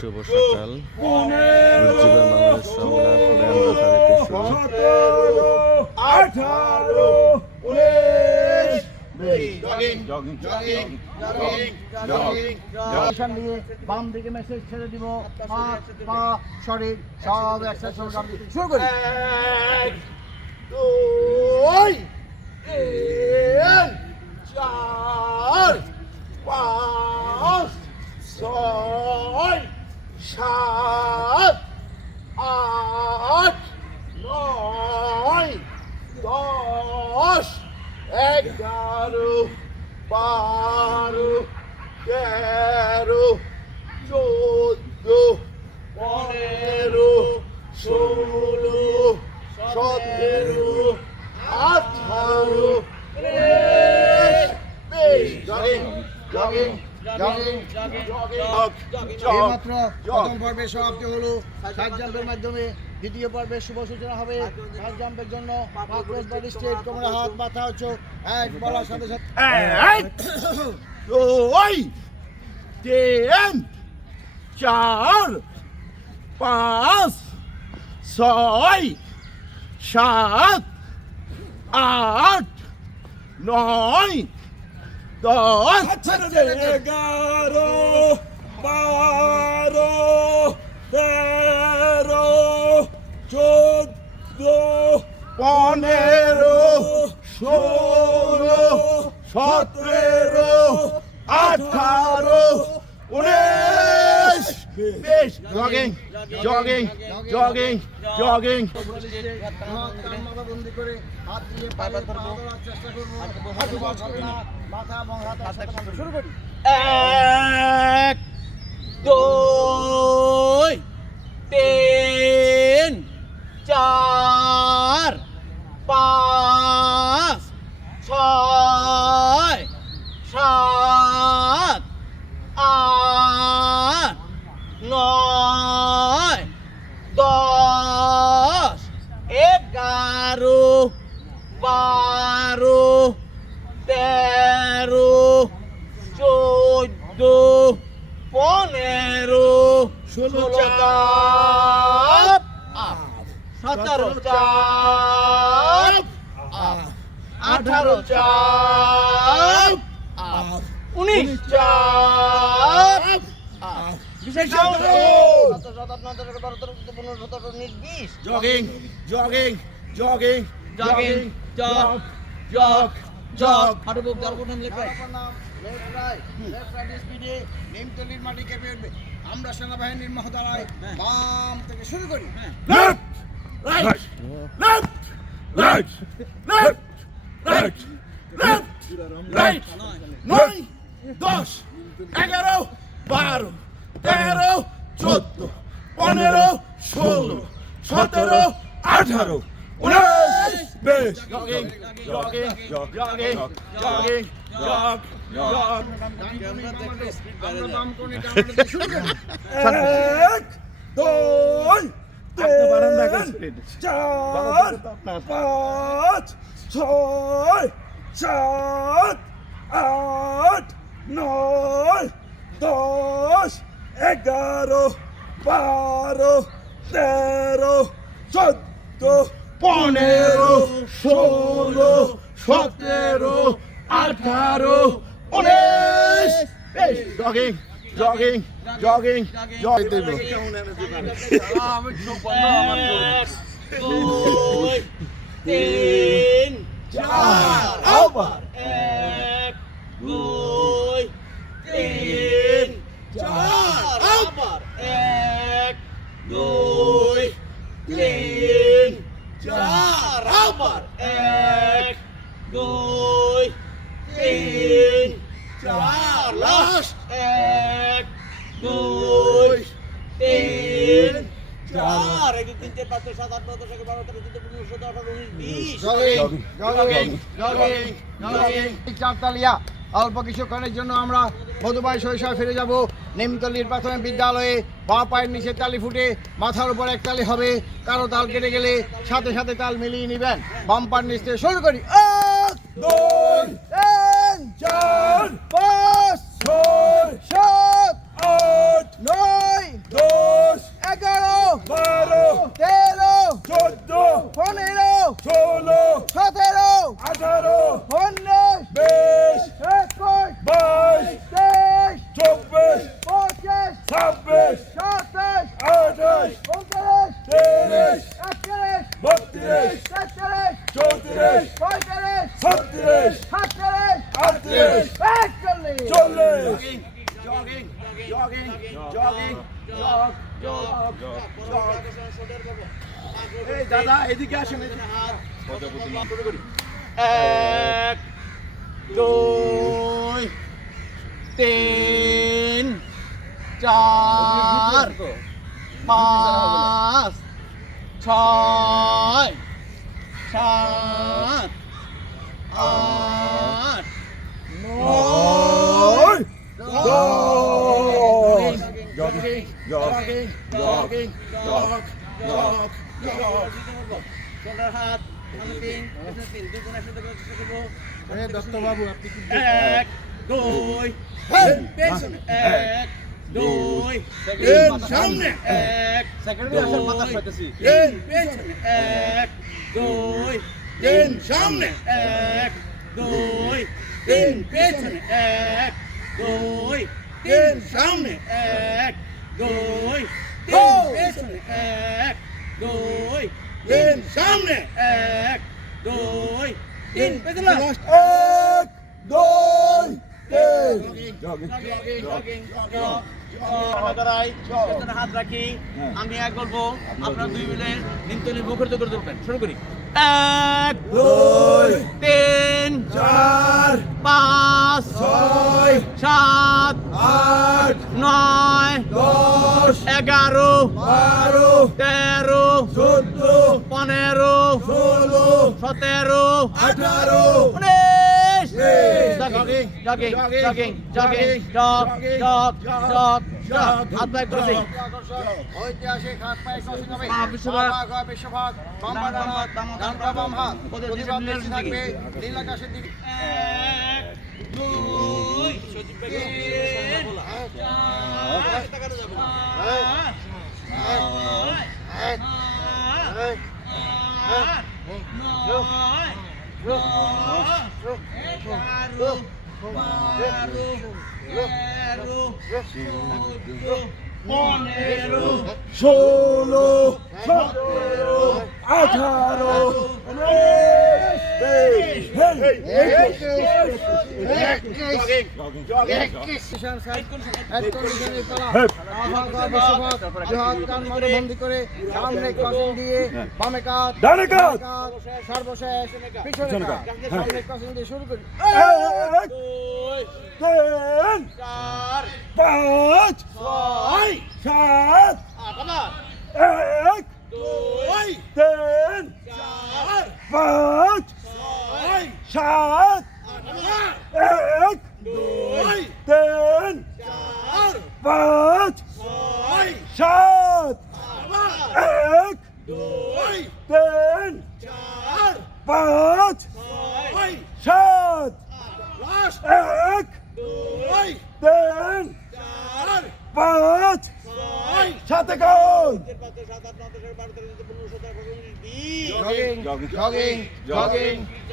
শুভ সকাল। উজ্জীবন বাংলাদেশ রমনা প্ল্যান যথারীতি শুরু। 18 নিয়ে বাম দিকে মেসেজ ছেড়ে দিব। হাত পা শরীর সব একসাথে শুরু করি। 1 2 3 4 5 6 7 8 9 10 11 12 13 14 15 16 17 18 এইমাত্র প্রথম পর্বের সমাপ্তি হলো। সাইড জাম্পের মাধ্যমে দ্বিতীয় পর্বের শুভ সূচনা হবে। সাইড জাম্পের জন্য ক্রস বডি স্ট্রেট, কোমরে হাত, মাথা হচ্ছে এক বলার সাথে সাথে 1 2 3 4 5 6 7 8 9 10 11 12 13 14 15 16 17 18 19 20 jogging jogging jogging jogging মাথা বন্দি করে হাত দিয়ে পায়ে পা ধরার চেষ্টা করব। মাথা এবং হাত একসাথে শুরু করি। 1 2 3 4 5 6 7 8 9 10 11 12 13 14 15 16 চাপ 17 চাপ 18 চাপ 19 চাপ 20 jogging jogging jogging jogging jog jog jog হাঁটু বুক দরকার নাম লেখা লেফট রাইট স্পিডে নিমতলির মাটি কেঁপে উঠবে। আমরা সেনাবাহিনীর মহোদয় বাম থেকে শুরু করি। left right left right left right left right 9 10 11 12 13 14 15 16 17 18 19 20 jogging jogging jogging jogging jog jog আমরা বাম কোণে ডান থেকে শুরু করি। 1 2 3 4 5 6 7 8 9 10 11 12 13 14 15 16 17 18 19 jogging jogging jogging jogging আমি চোখ বন্ধ আমার 2 3 4 আবার 1 2 3 4 আবার 1 2 3 4 আবার 1 2 3 4 লাস্ট 1 2 3 4 1 2 3 4 5 6 7 8 9 10 11 12 13 14 15 16 চারতালিয়া অল্প কিছুক্ষণের জন্য আমরা মধুবাই শৈশব ফিরে যাব। নিমতলির প্রাথমিক বিদ্যালয়ে বাঁ পায়ের নিচে তালি ফুটে মাথার উপর এক তালি হবে। কারো তাল কেটে গেলে সাথে সাথে তাল মিলিয়ে নেবেন। বাম পায়ের নিচ থেকে শুরু করি। 1 2 3 4 5 6 7 8 9 26 27 28 29 30 31 32 33 34 35 36 37 38 41 40 jogging, jogging, jogging, jog, jog, jog. এই দাদা এদিকে আসেন শুরু করি 1 2 3 4 5 6 7 8 9 jogging, jogging, jogging, jog, jog, jog. Shoulder হাত তিন দুগুণ একসাথে করে চেষ্টা করবো। দত্তবাবু আপনি কি 1 2 পেছনে 1 2 সামনে 1 সেকেন্ডে আসল মাথা ফাটাছি 3 পেছনে 1 2 3 সামনে 1 2 3 পেছনে 1 2 3 সামনে 1 2 3 পেছনে 1 2 3 সামনে 1 2 3 পেছনে 1 2 3 jogging, হাত রাখি আমি এক বলবো আপনারা দুই মিলে নিমতলি মুখরিত করে তুলবেন শুরু করি 1 2 3 4 5 6 7 8 9 10 11 12 13 14 15 16 17 18 jogging, jog, হাত বাইক করছি ঐতিহাসিক হাত পায়ে ক্রসিং হবে বিশ্বভাগ। বিশ্বভাগ বাম পা ডান হাত ডান পা বাম হাত প্রতিবাদ বেশি থাকবে নীল আকাশের দিকে 1 2 3 16 17 18 বন্দি করে সামনে ক্রসিং দিয়ে বামে কাত ডানে কাত সর্বশেষ পিছনে কাত সামনে ক্রসিং দিয়ে শুরু করি 1 2 3 4 5 7 1 2 3 5 7 1 2 3 5 7 1 2 3 5 সাথে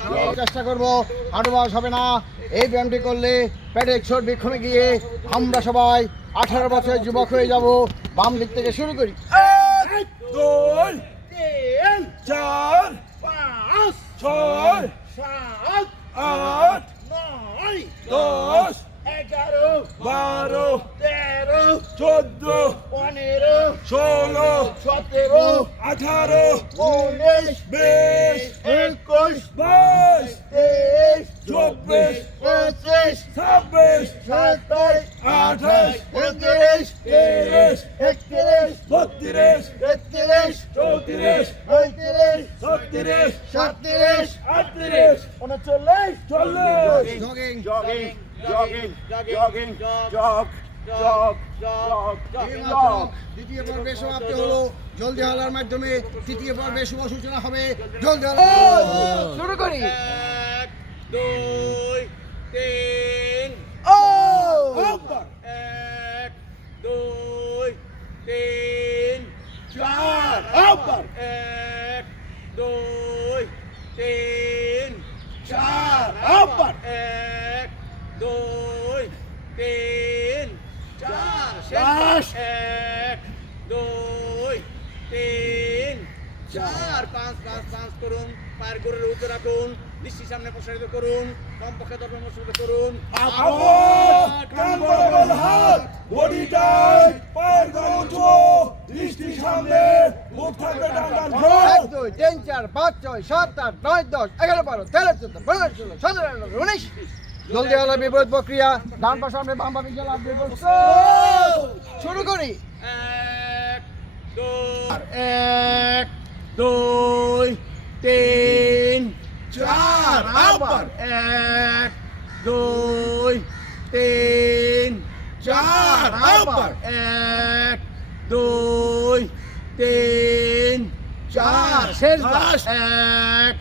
কোন চেষ্টা করবো হাঁটুবাস হবে না এই ব্যায়ামটি করলে পেটের চর্বি কমে গিয়ে আমরা সবাই 18 বছরের যুবক হয়ে যাব বাম দিক থেকে শুরু করি 1 2 3 4 5 6 7 8 9 10 11 12 13 14 15 16 17 18 19 20 21 22 23 24 25 26 27 28 29 30 31 32 33 34 35 36 37 38 39 40 জগিং jogging, jog, দ্বিতীয় পর্বে সমাপ্তি হলো জলদি হালার মাধ্যমে তৃতীয় পর্বে শুভ সূচনা হবে জলদি শুরু করি 1 2 3 1 2 3 4 1 2 3 4 1 2 3 4 10 1 2 3 4 5 5 5 করুন পায়ের গোড়ালি উঁচু রাখুন দৃষ্টি সামনে প্রসারিত করুন কমপক্ষে 10 বার প্রসারিত করুন আবার কান বরাবর হাত বডি টাইট পায়ের গোড়া উঁচু দৃষ্টি সামনে মুখ থাকবে টান টান 1 2 3 4 5 6 7 8 9 10 11 12 13 14 15 16 17 18 19 জলদি আলা বিপরীত প্রক্রিয়া ডান পা সামনে বাম পা পিছনে লাভ বিপরীত শুরু করি 1 2 3 4 আবার 1 2 3 4 আবার 1 2 3 4 শেষ 1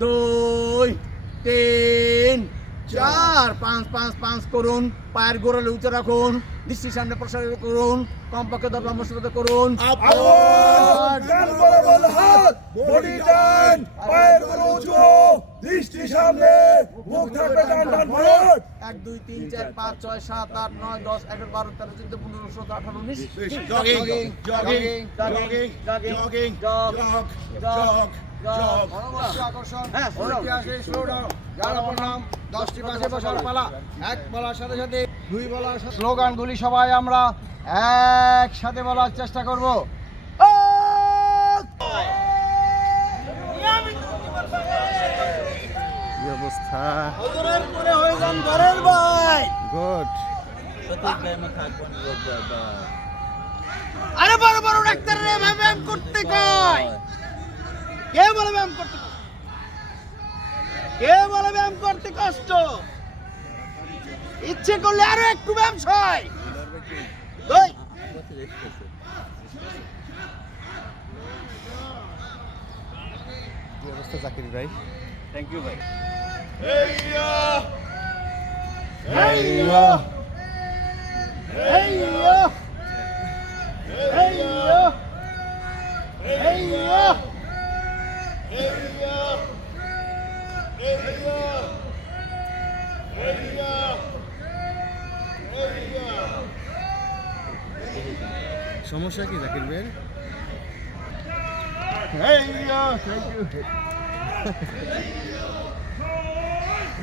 2 3 4 5 5 5 করুন পায়ের গোড়ালি উঁচু রাখুন দৃষ্টি সামনে প্রসারিত করুন কমপক্ষে 10 বার প্রসারিত করুন আবার কান বরাবর হাত বডি টাইট পায়ের গোড়া উঁচু দৃষ্টি সামনে মুখ থাকবে টান টান 1 2 3 4 5 6 7 8 9 10 11 12 13 14 15 16 18 19 jogging jogging jogging jogging jug আকর্ষণ হ্যাঁ, slow down. ঐতিহাসে স্লো ডাউন যার অপর নাম 10টি পাশে বসার পালা এক বলার সাথে সাথে দুই বলার সাথে স্লোগানগুলি সবাই আমরা একসাথে বলার চেষ্টা করব কি অবস্থা ওজনের পরে হয়ে যান ঘরের ভাই গুড আরে বড় বড় ডাক্তার রে ব্যায়াম করতে কয় কে বলে ব্যায়াম করতে কে বলে ব্যায়াম করতে কষ্ট ইচ্ছে করলে আরো একটু ব্যায়াম ছয় ওই কি অবস্থা জাকির ভাই থ্যাংক ইউ ভাই হেইয়া হেইয়া হেইয়া হেইয়া হেইয়া সমস্যা কি জাকির ভাই হেইয়া থ্যাংক ইউ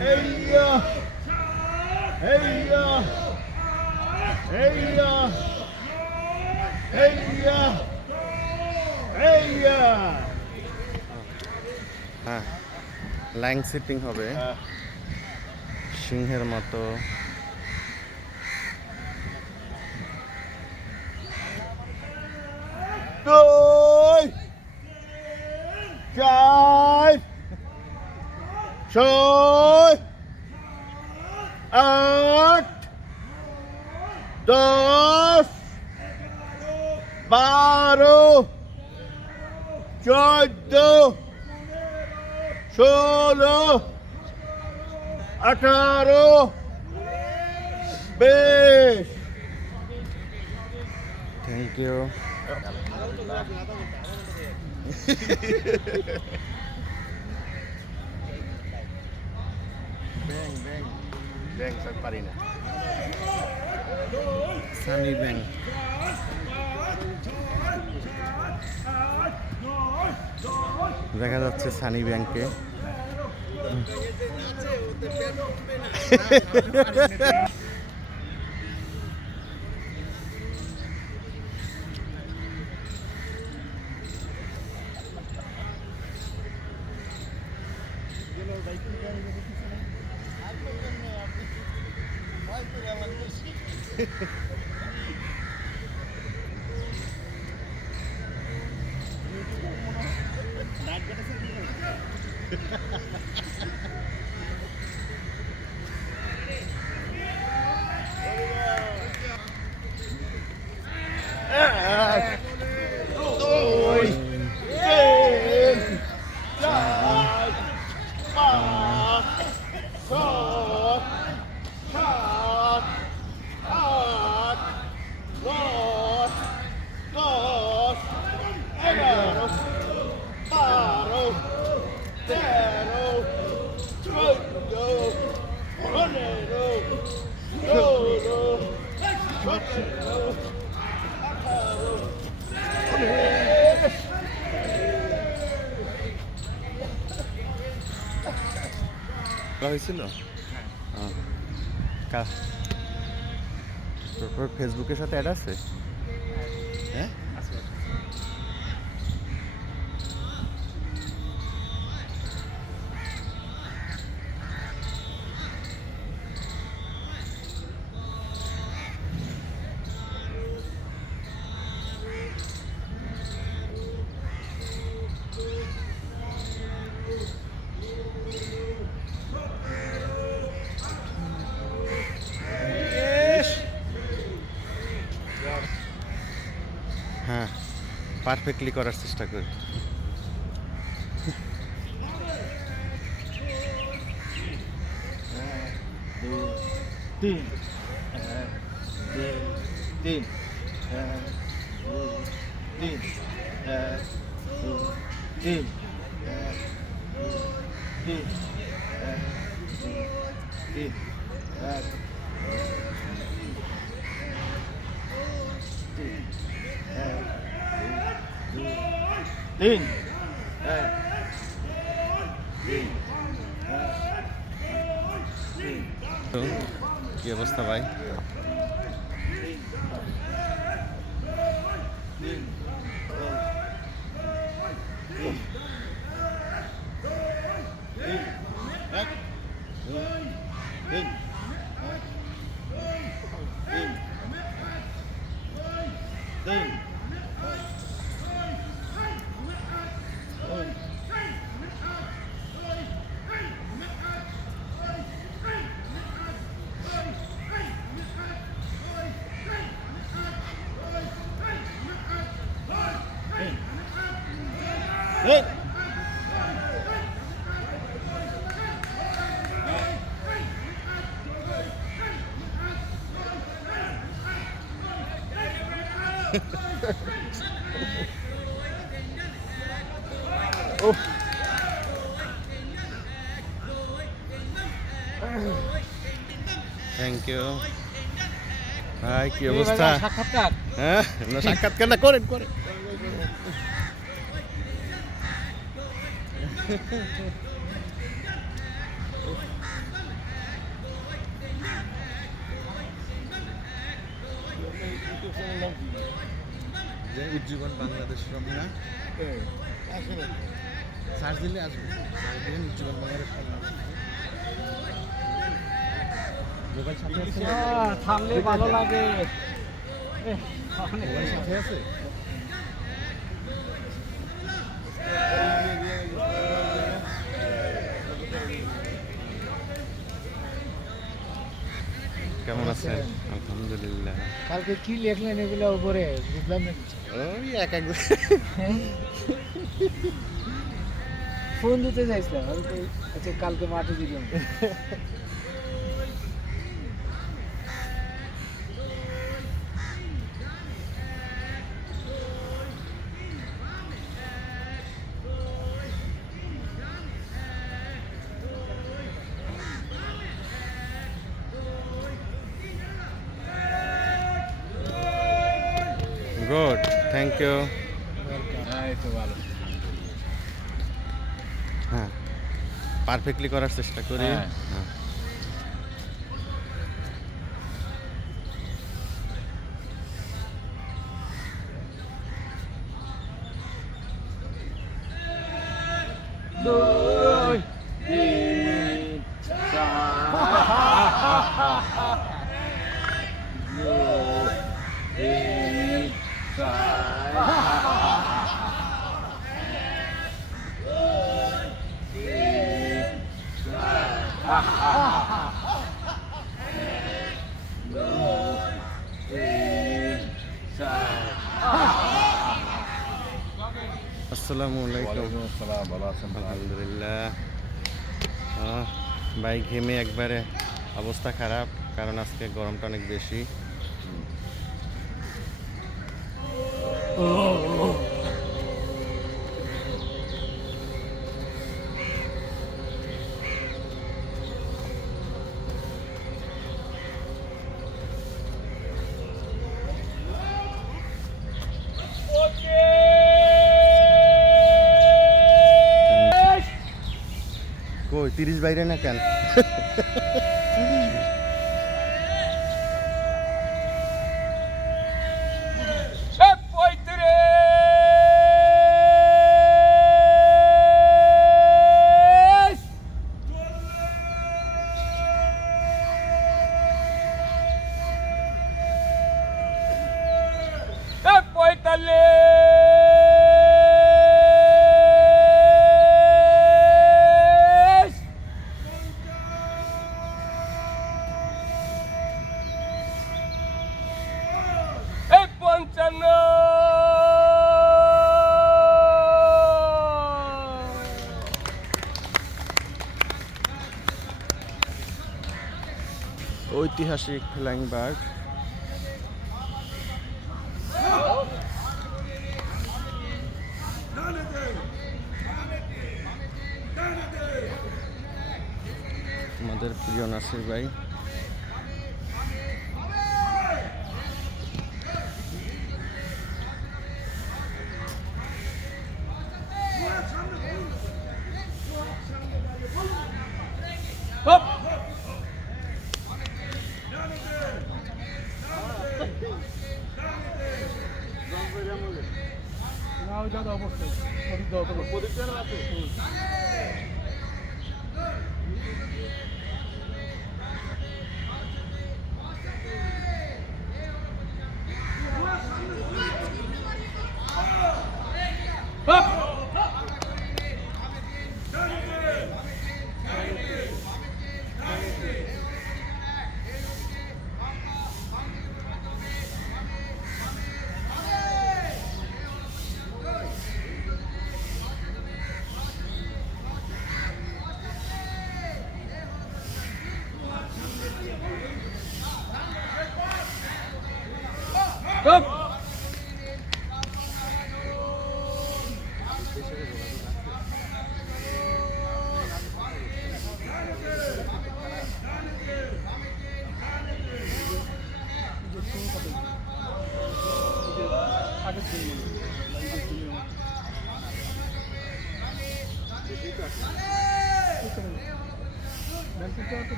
হেইয়া হেইয়া হেইয়া হেইয়া হেইয়া হ্যাঁ লাইন সেটিং হবে সিংহের মতো দুই চার ছয় আট 10 12 14 16 18 20 থ্যাংক ইউ ব্যাং স্যার পারি না সানি ব্যাং দেখা যাচ্ছে সানি ব্যাংকে Go, হয়েছিল? তোর ফেসবুকের সাথে অ্যাড আছে? হ্যাঁ হ্যাঁ পারফেক্টলি করার চেষ্টা করি। তিন তিন তিন তিন তিন তিন তিন তো কি অবস্থা ভাই? থ্যাংক ইউ ভাই। কি অবস্থা? সাক্ষাৎকার হ্যাঁ না সাক্ষাৎকার না করেন করেন। উজ্জীবন বাংলাদেশ রমনা সার্চ দিলে আসবে। উজ্জীবন বাংলাদেশ থামলে ভালো লাগে। সাথে আছে। কেমন আছেন? আলহামদুলিল্লাহ। কালকে কি লেখলেন এগুলো উপরে বুঝলাম না। ওই এক এক ফোন দিতে চাইছিলাম আমি তো। আচ্ছা কালকে মাঠে দিলাম। Good thank you. হ্যাঁ পারফেক্টলি করার চেষ্টা করি। হ্যাঁ দুই তিন আসসালামু আলাইকুম। আলহামদুলিল্লাহ। ভাই ঘেমে একবারে অবস্থা খারাপ, কারণ আজকে গরমটা অনেক বেশি। কই 30 বাইরে না কেন? ঐতিহাসিক ফ্লাইং বার্ড। আমাদের প্রিয় নাসির ভাই।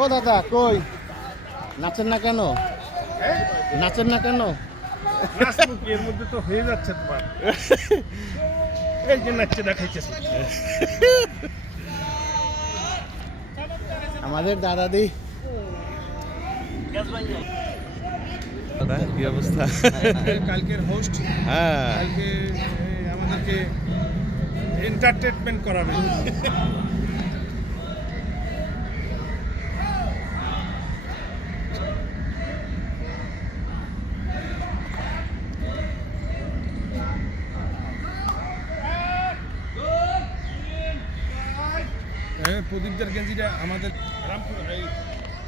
ও দাদা কই নাচেন না কেন? নাচেন না কেন? এর মধ্যে তো হয়ে যাচ্ছে তোমার, এই যে নাচছে দেখাইতেছে আমাদের দাদাদি। কি অবস্থা? কালকের হোস্ট হ্যাঁ, কালকে আমাদেরকে এন্টারটেনমেন্ট করাবে। প্রদীপদের গেঞ্জিটা আমাদের রামপুর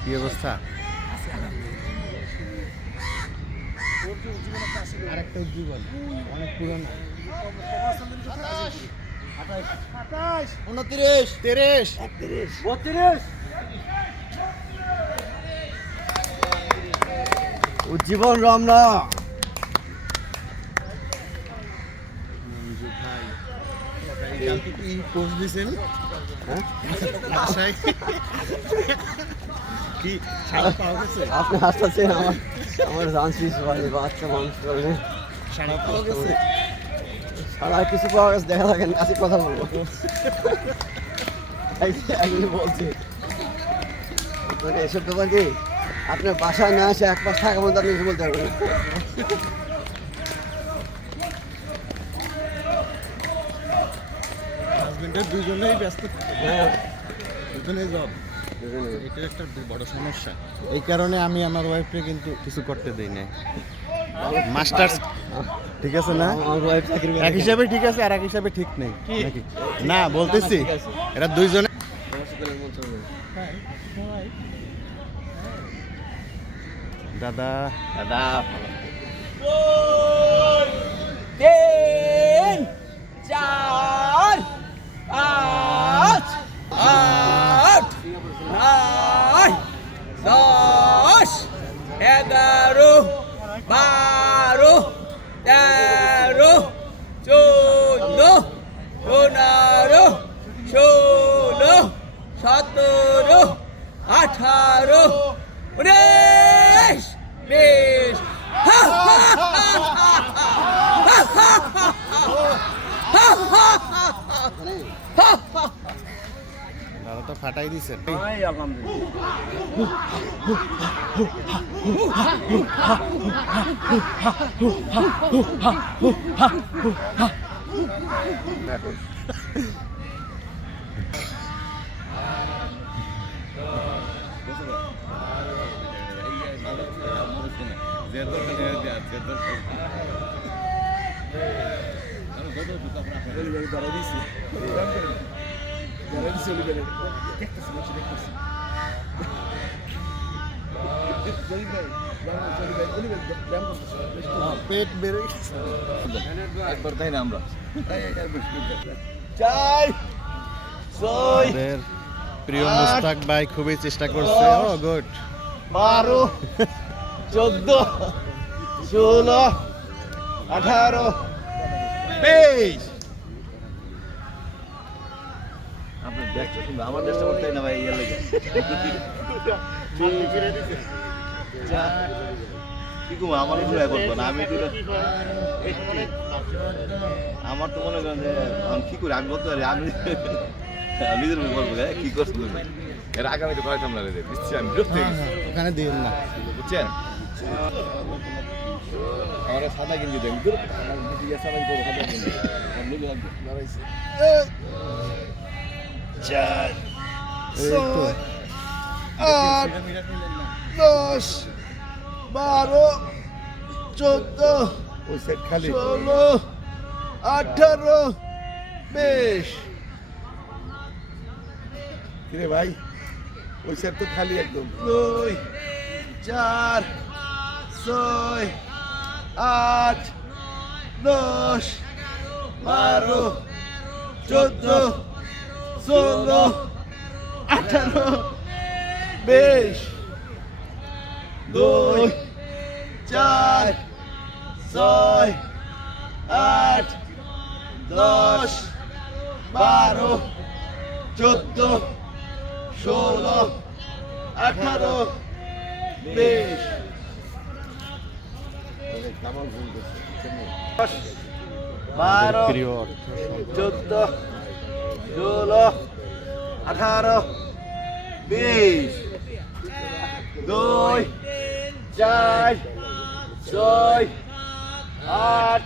কি অবস্থা? আরেকটা উজ্জীবন অনেক পুরনো। 29, 30, 32। উজ্জীবন রমনা। কি পোস্ট দিছেন? কি সারা পাওয়া গেছে? আপনি হাসতেছেন, আমার জানছিস ভাই, বাচ্চা মানুষ করলে সারা পাওয়া গেছে? সারা কিছু পাওয়া গেছে, দেখা থাকেন কাছে কথা বলবো। বলছি এসব ব্যাপার কি আপনার বাসায় না এসে এক পাশ থাকা বলতে আপনি কিছু বলতে পারবেন। হাজবেন্ডের দুজনেই ব্যস্ত, হ্যাঁ, দুজনেই জব। এটা একটা বড় সমস্যা। এই কারণে আমি আমার ওয়াইফকে কিন্তু কিছু করতে দিই না। মাস্টার্স ঠিক আছে না? এক হিসাবে ঠিক আছে আর এক হিসাবে ঠিক নেই নাকি? না বলতেছি এরা দুইজনে দাদা দাদা তিন চার পাঁচ আট নয় 10 11 12 13 14 15 16 17 18 19 20 দাদা তো ফাটাই দিছেন পেট বেড়ে একবার তাই না আমরা চাই আমাদের প্রিয় মুস্তাক ভাই খুবই চেষ্টা করছে ও গুড 12 14 16 18 20 আপনার দেশটা শুনবে আমার দেশটা করতে না ভাই ইয়ে লেগে কি কম আমার ঘুরে করবো না আমি আমার তো মনে করেন যে আমি কি করি আমি বলতে পারি আমি নিজের মনে বলবো কি করছি এর আগে আমি তো কয়েকটা আমরা বুঝছি আমি বিরক্ত হয়ে গেছি ওখানে দিন না বুঝছেন আমার সাদা গেঞ্জি দেন সাদা গেঞ্জি চার 8 10 12 14 ওই সেট খালি 16 18 20 কিরে ভাই ওই সেট তো খালি একদম 2 4 6 8 10 12 14 16 18 20 2 4 6 8 10 12 14 16 18 20 12 14 16 18 20 2 4 6 8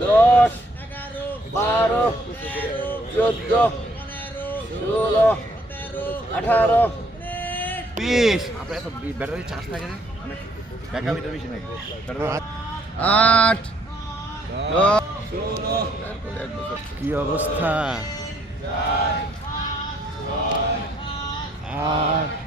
10 12 14 16 18 20 আপনার এত ব্যাটারি চার্জ থাকে না ব্যাকআপ এটা বেশি নাকি 8 কি অবস্থা 8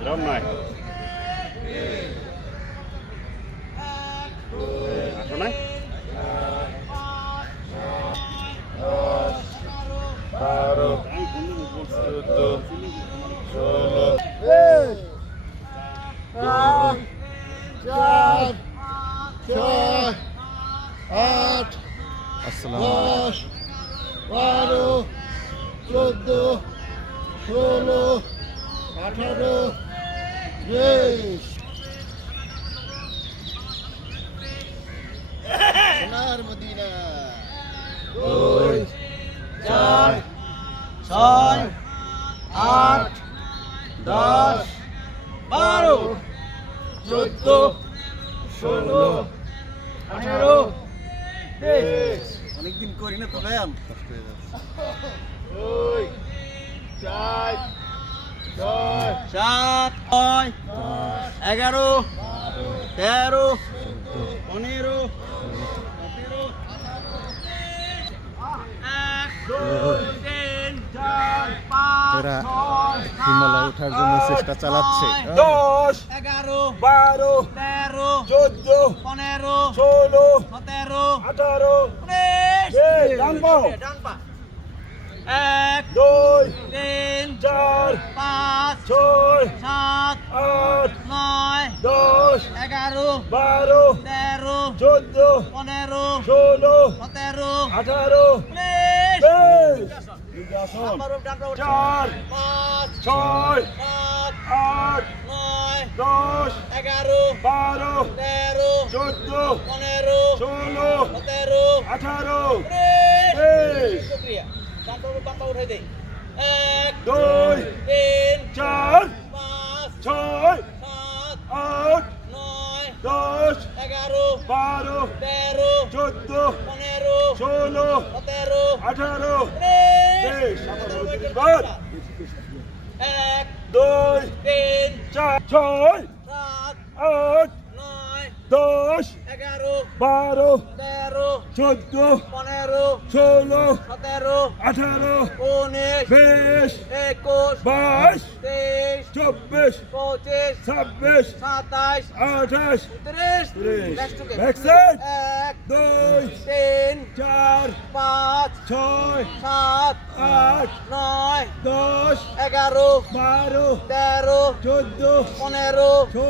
এরকম নাই আসো নাই সোনার মদিনা 2 4 ছয়, আট, 10, 12, 14, 16, 18, 23। অনেকদিন করি না তো ব্যায়াম। 2, 4, 6, 7, 8, 11, 13, 15, এরা হিমালয় ওঠার জন্য চেষ্টা চালাচ্ছে। 10, 11, 12, 13, 14, 15, 16, 17, 18, 19। ডান পাও। ডান পা। 1, 2, 3, 4, 5, 6, 7, 8, 9, 10, 11, 12, 13, 14, 15, 16, 17, 18, 19। 20। ডান পা, ডান পা উঠে। 4, 5, 6, 7, 8, 9, 10, 11, 12, 13, 14, 15, 16, 17, 18, 19। 20। শুকরিয়া। ডান পা, বাম পা উঠাই দেই। 1, 2, 3, 4, 5, 6, 7, 8, 9, 10, 11, 12, 13, 14, 15, 16, 17, 18, 19। 20। বার। 1, 2, 3, 4, 6, 7, 8, 9, 10, 11, 12, 13, 14, 15, 16, 17, 18, 19, 20, 21, 22, 23, 24, 25, 26, 27, 28, 30। Next to Back side. 1, 2, 3, 4, 5, 6, 7, 8, 9, 10, 11, 12, 13, 14, 15, 16, 17,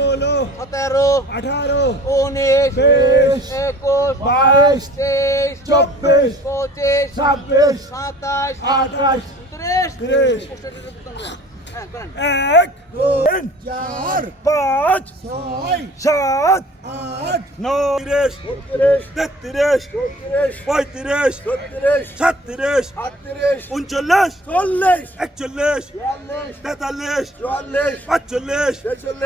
18, 19, 20, 21, 22, 23, 24, 25, 26, 27, 28, 30। 30। হ্যাঁ, করেন। 1, 2, 4, 5, 6, 7, 8, 9, 30, 33, 35, 36, 37, 38, 39, 40, 41, 43, 44, 45, 46, 47, 48, 49, 50, 51, 52, 53, 54, 55,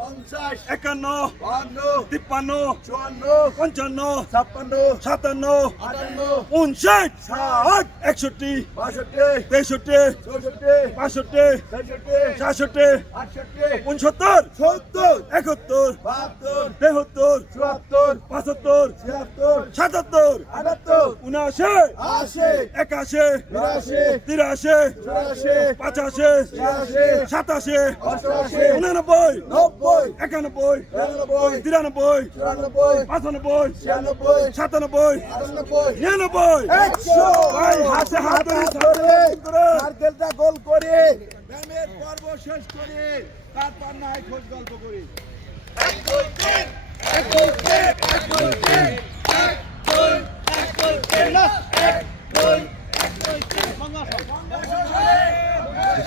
56, 57, 58, 59, 60, 61, 62, 63, 64, 65, 66, 67, 69, 70, 71, 72, 73, 74, 75, 76, 77, 78, 79, 80, 81, 82, 83, 84, 85, 87, 88, 89, 90, 91, 92, 93, 94, 95, 96, 97, 99, 100। ভাই হাতে হাত ধরে সার্কেলটা গোল করে ব্যায়ামের পর্ব শেষ করে তারপর না হয় খোঁজ গল্প করি।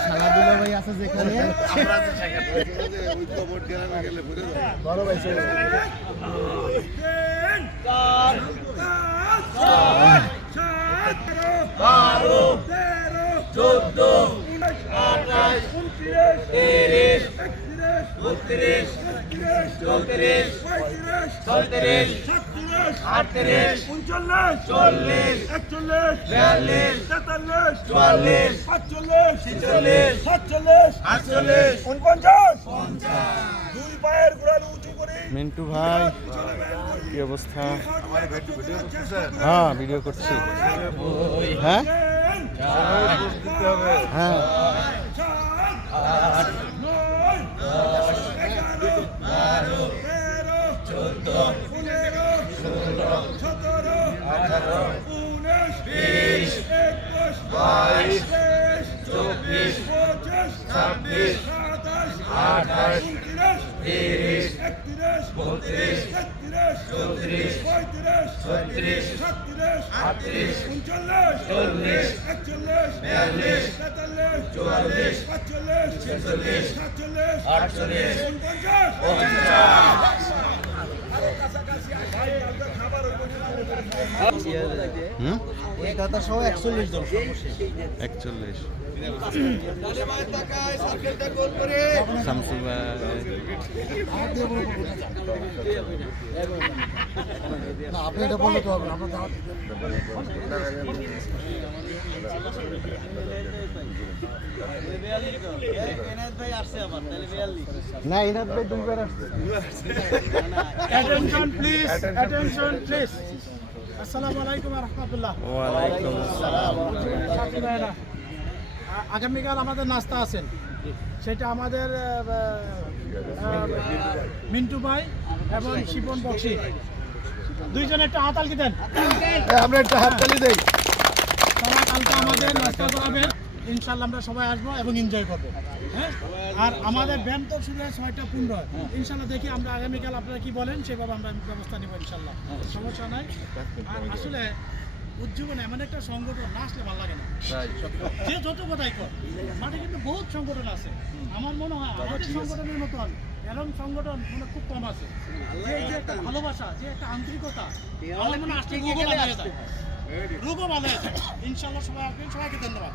সারাদুল্লাহ ভাই আছে যেখানে বড় ভাই চলে গেছে। 2 পায়ের গোড়ালি উঁচু করে মিন্টু ভাই কি অবস্থা? হ্যাঁ ভিডিও করছি। হ্যাঁ হ্যাঁ খাবার হুম এক হাতা সহ 41 জন 41 তাহলে ভাই তাকায় সার্কেলটা গোল করে শামসুল ভাই না আপনি এটা বলতে হবে না আমরা না ইনাদ ভাই দুইবার আসছে Attention please, attention please. আসসালামু আলাইকুম ওয়া রাহমাতুল্লাহ। ওয়ালাইকুম আসসালাম সাথী ভাইরা, আগামীকাল আমাদের নাস্তা আছেন, সেটা আমাদের মিন্টু ভাই এবং শিপন বক্সি দুইজনে একটা হাততালি দেন। আমরা একটা হাততালি দেই। তারা কালকে আমাদের নাস্তা করাবেন, ইনশাল্লাহ আমরা সবাই আসবো এবং এনজয় করবো। হ্যাঁ, আর আমাদের ব্যায়াম তো শুরু হয় 6:15, ইনশাল্লাহ দেখি আমরা আগামীকাল আপনারা কি বলেন সেভাবে আমরা ব্যবস্থা নেব ইনশাল্লাহ, সমস্যা নাই। আর আসলে উজ্জীবন এমন একটা সংগঠন, না আসলে ভালো লাগে না, যে যত কথাই কর, মাঠে কিন্তু বহুত সংগঠন আছে। আমার মনে হয় আমাদের সংগঠনের মতন এরকম সংগঠন মানে খুব কম আছে, যে একটা ভালোবাসা, যে একটা আন্তরিকতা, আমার মনে হয় আসলে রোগও ভালো হয়ে যায়, রোগও ভালো হয়ে যায়। ইনশাল্লাহ সবাই আসবেন, সবাইকে ধন্যবাদ।